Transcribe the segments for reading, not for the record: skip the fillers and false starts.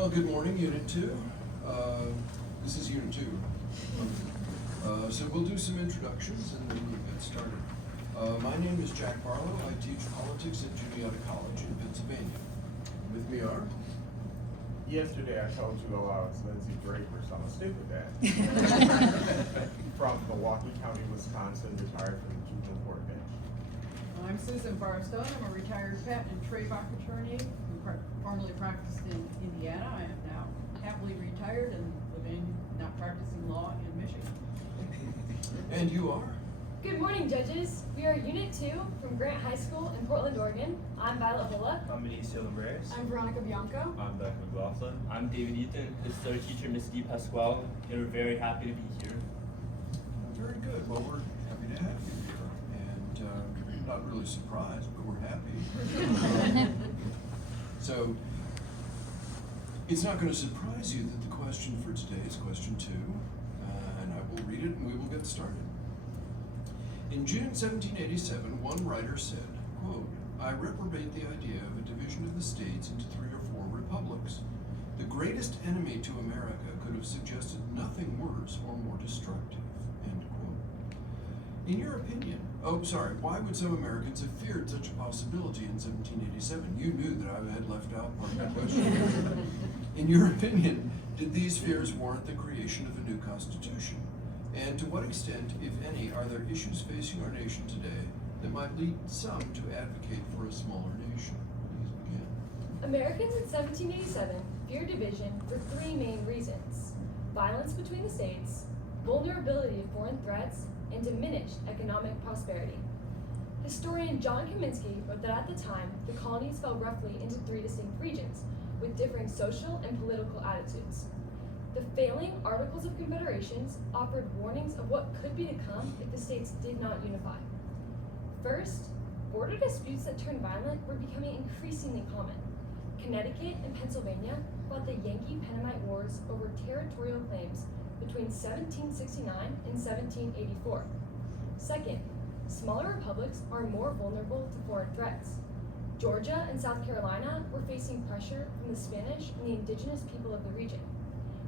Well, good morning, Unit 2. This is Unit 2. So we'll do some introductions and then we'll get started. My name is Jack Barlow. I teach politics at Juniata College in Pennsylvania. With me are... Yesterday I told you it's Lindsay Draper, so I'm a stupid dad. From Milwaukee County, Wisconsin, retired from the juvenile court bench. I'm Susan Barstone. I'm a retired patent and trademark attorney who formerly practiced in Indiana. I am now happily retired and not practicing law in Michigan. And you are? Good morning, judges. We are Unit 2 from Grant High School in Portland, Oregon. I'm Violet Hola. I'm Benicio Lambreras. I'm Veronica Bianco. I'm Beck McLaughlin. I'm David Ethan, historic teacher Miss Guy Pasquale, and we're very happy to be here. Very good. Well, we're happy to have you here. And not really surprised, but we're happy. So, it's not going to surprise you that the question for today is question 2. And I will read it and we will get started. In June 1787, one writer said, quote, "I reprobate the idea of a division of the states into 3 or 4 republics. The greatest enemy to America could have suggested nothing worse or more destructive." End quote. In your opinion, why would some Americans have feared such a possibility in 1787? You knew that I had left out part of that question. In your opinion, did these fears warrant the creation of a new constitution? And to what extent, if any, are there issues facing our nation today that might lead some to advocate for a smaller nation? Please begin. Americans in 1787 feared division for 3 main reasons: violence between the states, vulnerability to foreign threats, and diminished economic prosperity. Historian John Kaminsky wrote that at the time, the colonies fell roughly into 3 distinct regions, with differing social and political attitudes. The failing Articles of Confederations offered warnings of what could be to come if the states did not unify. First, border disputes that turned violent were becoming increasingly common. Connecticut and Pennsylvania fought the Yankee-Pennamite Wars over territorial claims between 1769 and 1784. Second, smaller republics are more vulnerable to foreign threats. Georgia and South Carolina were facing pressure from the Spanish and the indigenous people of the region.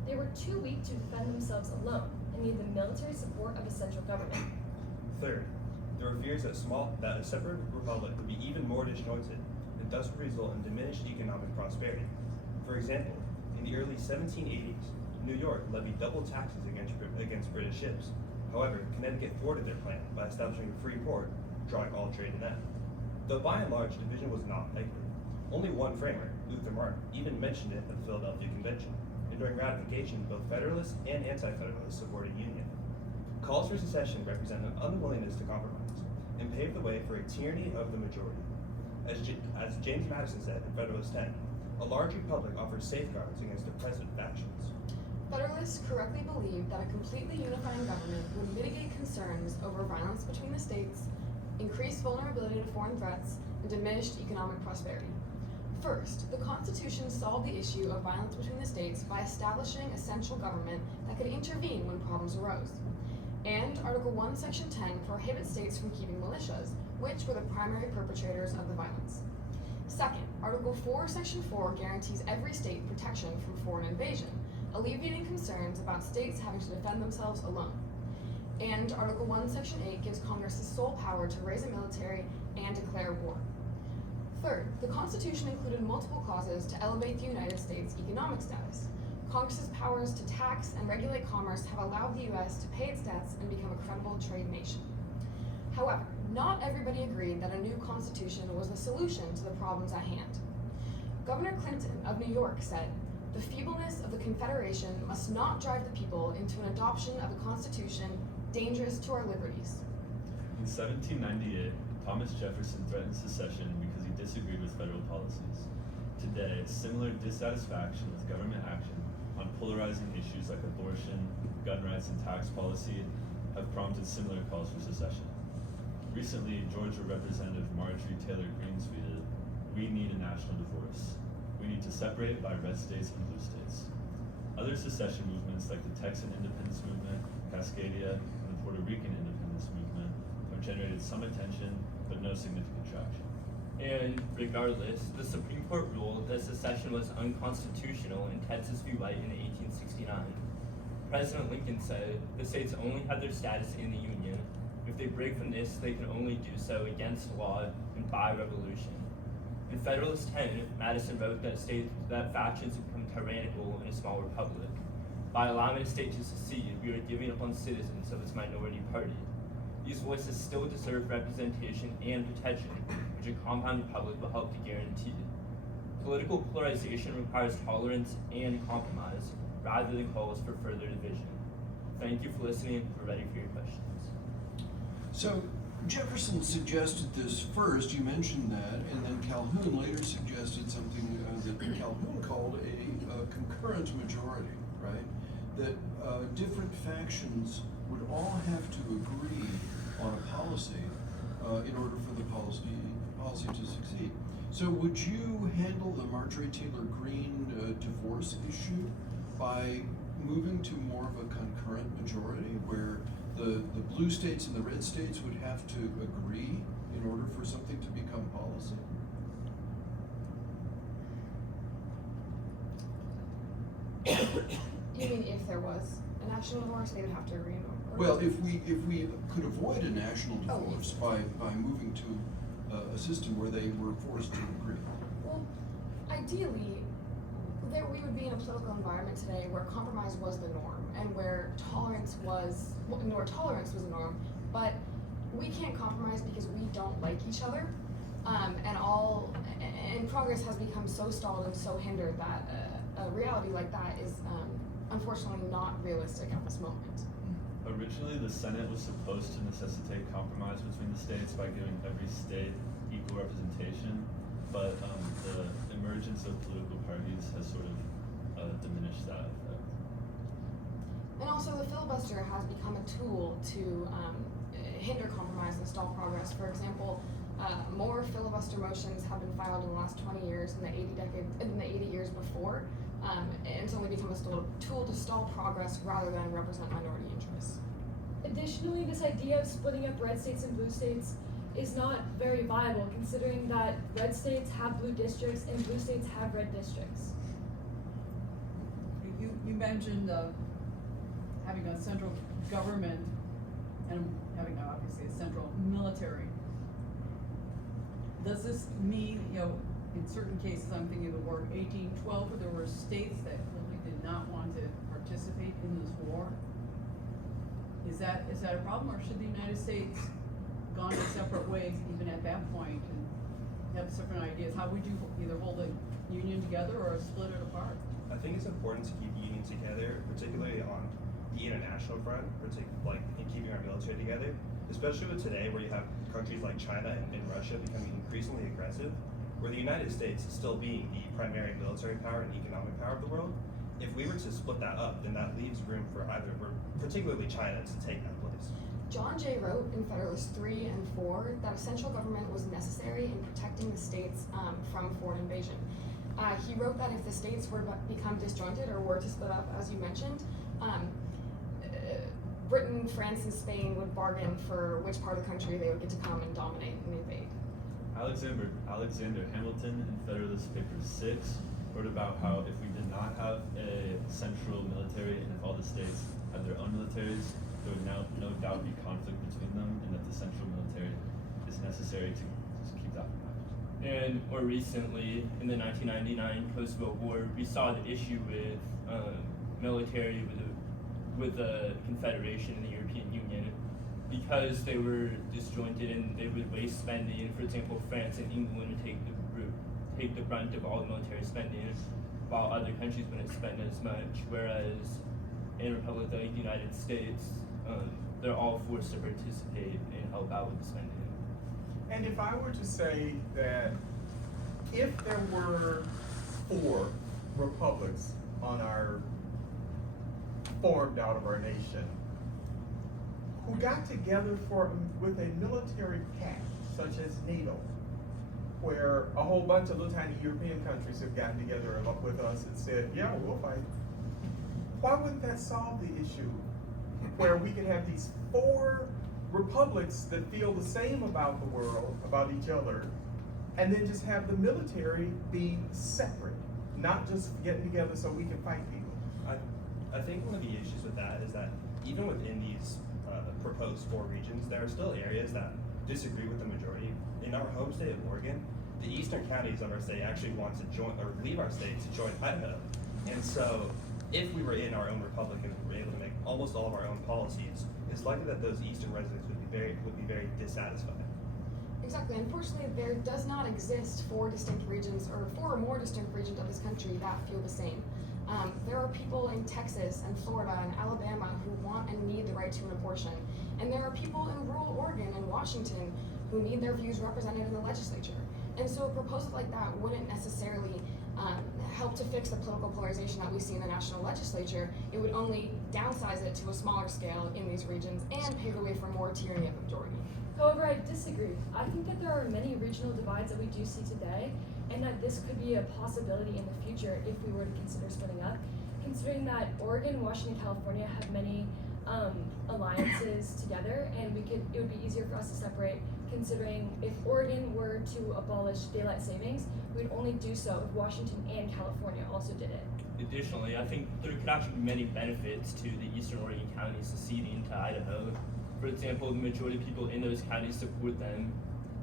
They were too weak to defend themselves alone and needed the military support of a central government. Third, there were fears that a separate republic would be even more disjointed and thus would result in diminished economic prosperity. For example, in the early 1780s, New York levied double taxes against British ships. However, Connecticut thwarted their plan by establishing a free port, drawing all trade to them. Though by and large division was not likely, only one framer, Luther Martin, even mentioned it at the Philadelphia Convention, and during ratification, both Federalists and Anti-Federalists supported union. Calls for secession represent an unwillingness to compromise and paved the way for a tyranny of the majority. As James Madison said in Federalist 10, a large republic offers safeguards against oppressive factions. Federalists correctly believed that a completely unifying government would mitigate concerns over violence between the states, increased vulnerability to foreign threats, and diminished economic prosperity. First, the Constitution solved the issue of violence between the states by establishing a central government that could intervene when problems arose. And Article 1, Section 10 prohibits states from keeping militias, which were the primary perpetrators of the violence. Second, Article 4, Section 4 guarantees every state protection from foreign invasion, alleviating concerns about states having to defend themselves alone. And Article 1, Section 8 gives Congress the sole power to raise a military and declare war. Third, the Constitution included multiple clauses to elevate the United States' economic status. Congress's powers to tax and regulate commerce have allowed the U.S. to pay its debts and become a credible trade nation. However, not everybody agreed that a new constitution was the solution to the problems at hand. Governor Clinton of New York said, "The feebleness of the Confederation must not drive the people into an adoption of a constitution dangerous to our liberties." In 1798, Thomas Jefferson threatened secession because he disagreed with federal policies. Today, similar dissatisfaction with government action on polarizing issues like abortion, gun rights, and tax policy have prompted similar calls for secession. Recently, Georgia Representative Marjorie Taylor Greene tweeted, "We need a national divorce. We need to separate by red states and blue states." Other secession movements like the Texan Independence Movement, Cascadia, and the Puerto Rican Independence Movement have generated some attention but no significant traction. And regardless, the Supreme Court ruled that secession was unconstitutional in Texas v. White in 1869. President Lincoln said the states only have their status in the Union. If they break from this, they can only do so against law and by revolution. In Federalist 10, Madison wrote that factions become tyrannical in a small republic. By allowing a state to secede, we are giving up on citizens of its minority party. These voices still deserve representation and protection, which a compound republic will help to guarantee. Political polarization requires tolerance and compromise, rather than calls for further division. Thank you for listening. We're ready for your questions. So Jefferson suggested this first, you mentioned that, and then Calhoun later suggested something that Calhoun called a concurrent majority, right? That different factions would all have to agree on a policy in order for the policy to succeed. So would you handle the Marjorie Taylor Greene divorce issue by moving to more of a concurrent majority where the blue states and the red states would have to agree in order for something to become policy? You mean if there was a national divorce, they would have to agree? Well, if we could avoid a national Oh, divorce by moving to a system where they were forced to agree. Well, ideally, we would be in a political environment today where compromise was the norm and where tolerance was the norm. But we can't compromise because we don't like each other, and progress has become so stalled and so hindered that a reality like that is unfortunately not realistic at this moment. Originally, the Senate was supposed to necessitate compromise between the states by giving every state equal representation, but the emergence of political parties has sort of diminished that effect. And also, the filibuster has become a tool to hinder compromise and stall progress. For example, more filibuster motions have been filed in the last 20 years than the 80 years before. And it's only become a tool to stall progress rather than represent minority interests. Additionally, this idea of splitting up red states and blue states is not very viable, considering that red states have blue districts and blue states have red districts. You mentioned having a central government and having obviously a central military. Does this mean, in certain cases, I'm thinking of the war of 1812, where there were states that really did not want to participate in this war? Is that a problem, or should the United States gone in separate ways even at that point and have different ideas? How would you either hold the Union together or split it apart? I think it's important to keep the Union together, particularly on the international front, like in keeping our military together, especially with today where you have countries like China and Russia becoming increasingly aggressive, where the United States is still being the primary military power and economic power of the world. If we were to split that up, then that leaves room for particularly China, to take that place. John Jay wrote in Federalist 3 and 4 that a central government was necessary in protecting the states from foreign invasion. He wrote that if the states were to become disjointed or were to split up, as you mentioned, Britain, France, and Spain would bargain for which part of the country they would get to come and dominate and invade. Alexander Hamilton in Federalist Paper 6 wrote about how if we did not have a central military and if all the states had their own militaries, there would no doubt be conflict between them, and that the central military is necessary to keep that from happening. And more recently, in the 1999 Kosovo War, we saw the issue with military with the Confederation and the European Union, because they were disjointed and they would waste spending. For example, France and England would take the brunt of all the military spending, while other countries wouldn't spend as much. Whereas in a republic like the United States, they're all forced to participate and help out with the spending. And if I were to say that if there were 4 republics formed out of our nation, who got together with a military pact, such as NATO, where a whole bunch of little tiny European countries have gotten together with us and said, yeah, we'll fight. Why wouldn't that solve the issue? Where we could have these 4 republics that feel the same about the world, about each other, and then just have the military be separate, not just getting together so we can fight people. I think one of the issues with that is that even within these proposed 4 regions, there are still areas that disagree with the majority. In our home state of Oregon, the eastern counties of our state actually want to join or leave our state to join Idaho. And so if we were in our own republic and we were able to make almost all of our own policies, it's likely that those eastern residents would be very dissatisfied. Exactly. Unfortunately, there does not exist 4 distinct regions or 4 or more distinct regions of this country that feel the same. There are people in Texas and Florida and Alabama who want and need the right to an abortion. And there are people in rural Oregon and Washington who need their views represented in the legislature. And so a proposal like that wouldn't necessarily help to fix the political polarization that we see in the national legislature. It would only downsize it to a smaller scale in these regions and pave the way for more tyranny of the majority. However, I disagree. I think that there are many regional divides that we do see today, and that this could be a possibility in the future if we were to consider splitting up. Considering that Oregon, Washington, California have many alliances together, and it would be easier for us to separate. Considering if Oregon were to abolish daylight savings, we'd only do so if Washington and California also did it. Additionally, I think there could actually be many benefits to the Eastern Oregon counties seceding to Idaho. For example, the majority of people in those counties support them,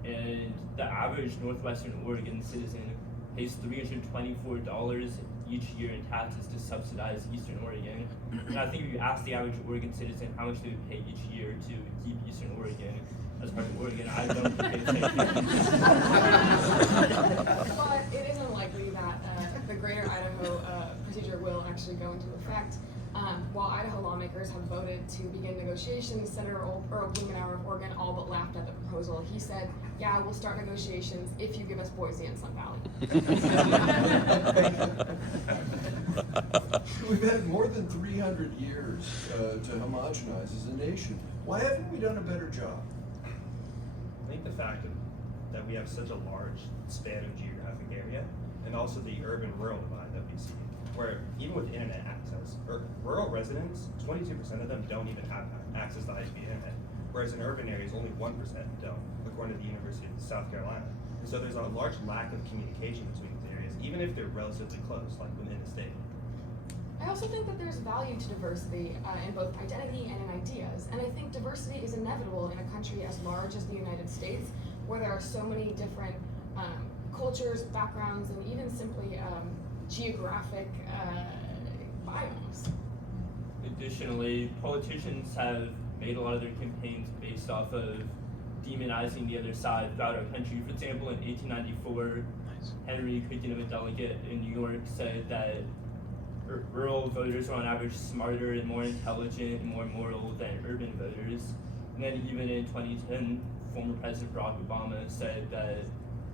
and the average Northwestern Oregon citizen pays $324 each year in taxes to subsidize Eastern Oregon. And I think if you ask the average Oregon citizen how much they would pay each year to keep Eastern Oregon as part of Oregon, I don't think they would pay. But it is unlikely that the Greater Idaho procedure will actually go into effect. While Idaho lawmakers have voted to begin negotiations, Senator Earl Blumenauer of Oregon all but laughed at the proposal. He said, "Yeah, we'll start negotiations if you give us Boise and Sun Valley." We've had more than 300 years to homogenize as a nation. Why haven't we done a better job? I think the fact that we have such a large span of geographic area, and also the urban-rural divide that we see, where even with internet access, rural residents, 22% of them don't even have access to high-speed internet, whereas in urban areas, only 1% don't, according to the University of South Carolina. And so there's a large lack of communication between these areas, even if they're relatively close, like within a state. I also think that there's value to diversity in both identity and in ideas, and I think diversity is inevitable in a country as large as the United States, where there are so many different cultures, backgrounds, and even simply geographic biomes. Additionally, politicians have made a lot of their campaigns based off of demonizing the other side throughout our country. For example, in 1894, Henry Quinlan, a delegate in New York, said that rural voters are on average smarter and more intelligent and more moral than urban voters. And then even in 2010, former President Barack Obama said that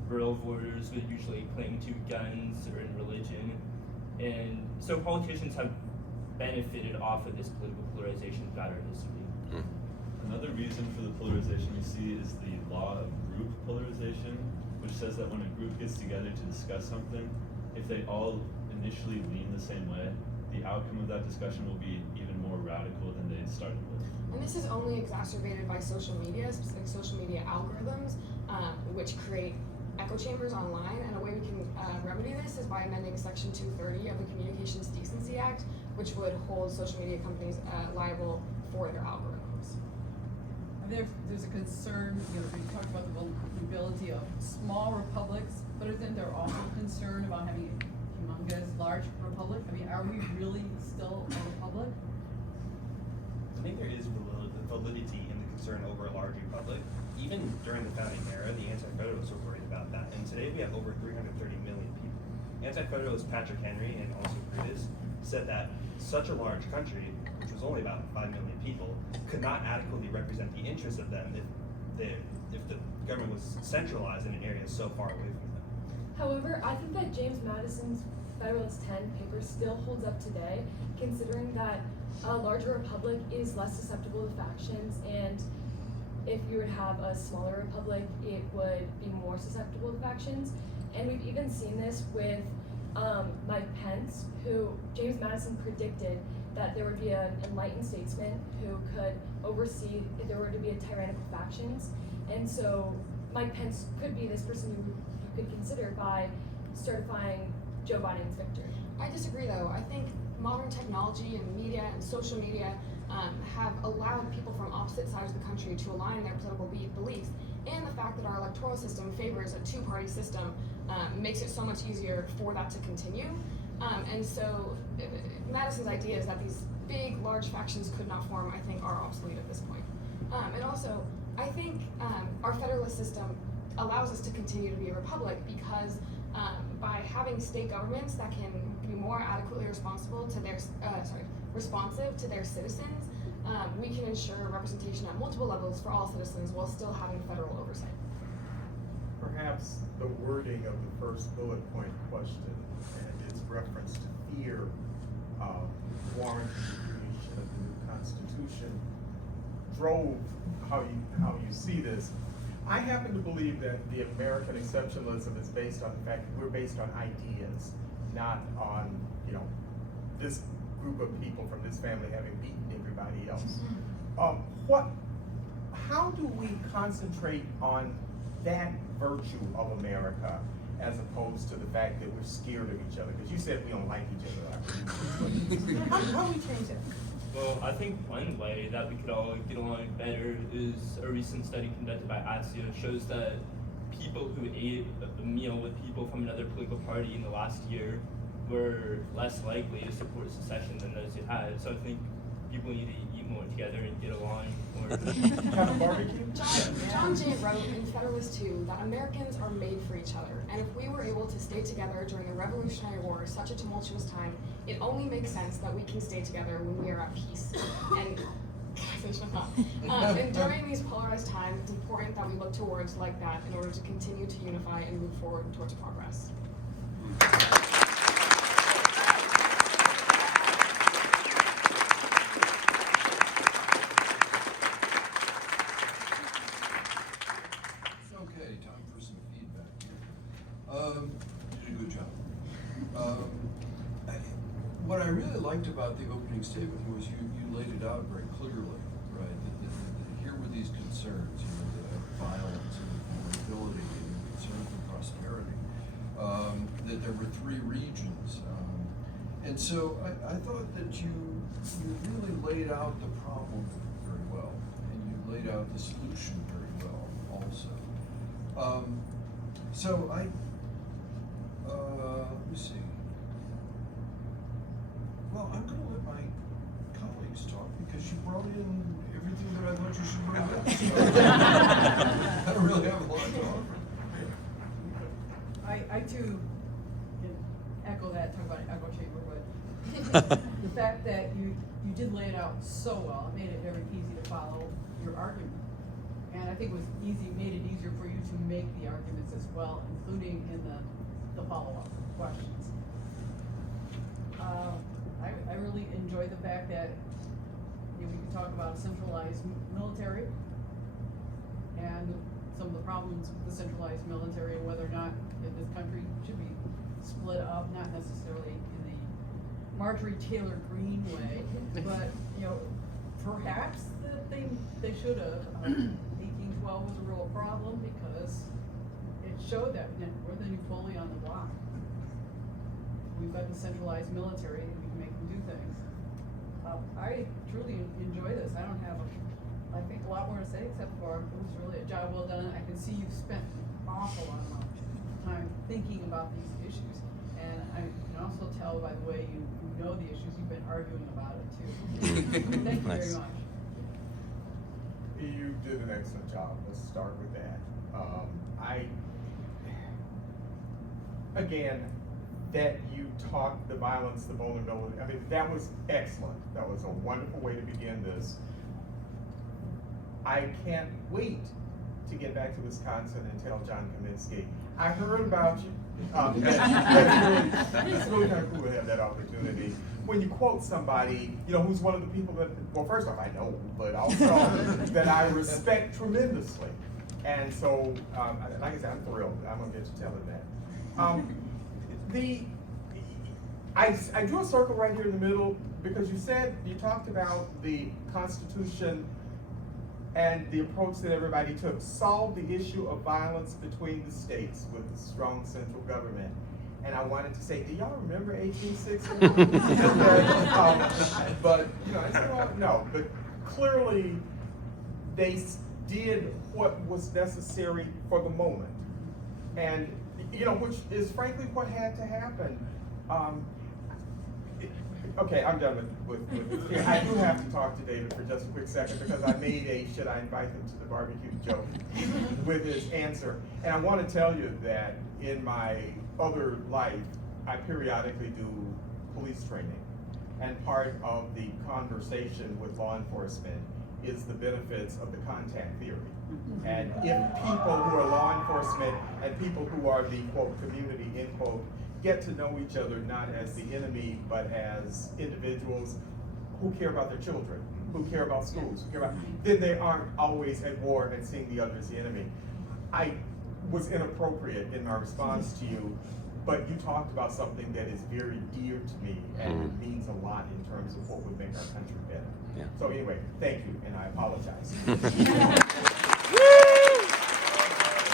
rural voters would usually cling to guns or in religion. And so politicians have benefited off of this political polarization throughout our history. Another reason for the polarization we see is the law of group polarization, which says that when a group gets together to discuss something, if they all initially lean the same way, the outcome of that discussion will be even more radical than they started with. And this is only exacerbated by social media, specific social media algorithms, which create echo chambers online. And a way we can remedy this is by amending Section 230 of the Communications Decency Act, which would hold social media companies liable for their algorithms. And there's a concern, we talked about the vulnerability of small republics, but isn't there also concern about having a humongous, large republic? I mean, are we really still a republic? I think there is validity in the concern over a large republic. Even during the founding era, the Anti-Federalists were worried about that, and today we have over 330 million people. Anti-Federalist Patrick Henry and also Brutus said that such a large country, which was only about 5 million people, could not adequately represent the interests of them if the government was centralized in an area so far away from them. However, I think that James Madison's Federalist 10 paper still holds up today, considering that a larger republic is less susceptible to factions, and if you would have a smaller republic, it would be more susceptible to factions. And we've even seen this with Mike Pence, who James Madison predicted that there would be an enlightened statesman who could oversee if there were to be a tyrannical factions. And so Mike Pence could be this person who could consider by certifying Joe Biden's victory. I disagree though. I think modern technology and media and social media have allowed people from opposite sides of the country to align their political beliefs. And the fact that our electoral system favors a two-party system makes it so much easier for that to continue. And so Madison's idea is that these big, large factions could not form, I think, are obsolete at this point. And also, I think our federalist system allows us to continue to be a republic because by having state governments that can be more adequately responsible to their, responsive to their citizens, we can ensure representation at multiple levels for all citizens while still having federal oversight. Perhaps the wording of the first bullet point question and its reference to fear warranting the creation of the new Constitution drove how you see this. I happen to believe that the American exceptionalism is based on the fact that we're based on ideas, not on, this group of people from this family having beaten everybody else. How do we concentrate on that virtue of America as opposed to the fact that we're scared of each other? Because you said we don't like each other. How do we change that? Well, I think one way that we could all get along better is a recent study conducted by AXIO shows that people who ate a meal with people from another political party in the last year were less likely to support secession than those who had. So I think people need to eat more together and get along more. Have a barbecue? John Jay wrote in Federalist 2 that Americans are made for each other, and if we were able to stay together during the Revolutionary War, such a tumultuous time, it only makes sense that we can stay together when we are at peace. And and during these polarized times, it's important that we look to words like that in order to continue to unify and move forward towards progress. Okay, time for some feedback here. You did a good job. What I really liked about the opening statement was you laid it out very clearly, right? That here were these concerns, the violence and the vulnerability and the concern for prosperity. That there were three regions. And so I thought that you really laid out the problem very well, and you laid out the solution very well also. So let me see. Well, I'm going to let my colleagues talk because you brought in everything that I thought you should bring in. So I don't really have a lot to offer. I too can echo that, talk about echo chamber, but the fact that you did lay it out so well, it made it very easy to follow your argument. And I think it was made it easier for you to make the arguments as well, including in the follow-up questions. I really enjoyed the fact that we could talk about centralized military and some of the problems with the centralized military and whether or not this country should be split up, not necessarily in the Marjorie Taylor Greene way, but perhaps that they should have. 1812 was a real problem because it showed that we're the new bully on the block. We've got the centralized military and we can make them do things. I truly enjoy this. I don't have I think a lot more to say except for it was really a job well done. I can see you've spent an awful lot of time thinking about these issues. And I can also tell by the way you know the issues, you've been arguing about it too. Thank you very much. You did an excellent job. Let's start with that. Again, that you talked the violence, the vulnerability. I mean, that was excellent. That was a wonderful way to begin this. I can't wait to get back to Wisconsin and tell John Kaminsky, I heard about you. It's really kind of cool to have that opportunity. When you quote somebody, who's one of the people that, well, first off, I know, but also that I respect tremendously. And so, like I said, I'm thrilled. I'm gonna get to tell him that. I drew a circle right here in the middle because you talked about the Constitution and the approach that everybody took solved the issue of violence between the states with a strong central government. And I wanted to say, do y'all remember 1860? But, you know, I said, well, no, but clearly they did what was necessary for the moment. And, you know, which is frankly what had to happen. Okay, I'm done with yeah, I do have to talk to David for just a quick second because I made a should I invite him to the barbecue joke with his answer. And I want to tell you that in my other life, I periodically do police training. And part of the conversation with law enforcement is the benefits of the contact theory. And if people who are law enforcement and people who are the quote community end quote get to know each other not as the enemy but as individuals who care about their children, who care about schools, who care about, then they aren't always at war and seeing the other as the enemy. I was inappropriate in my response to you, but you talked about something that is very dear to me and it means a lot in terms of what would make our country better. Yeah. So anyway, thank you, and I apologize.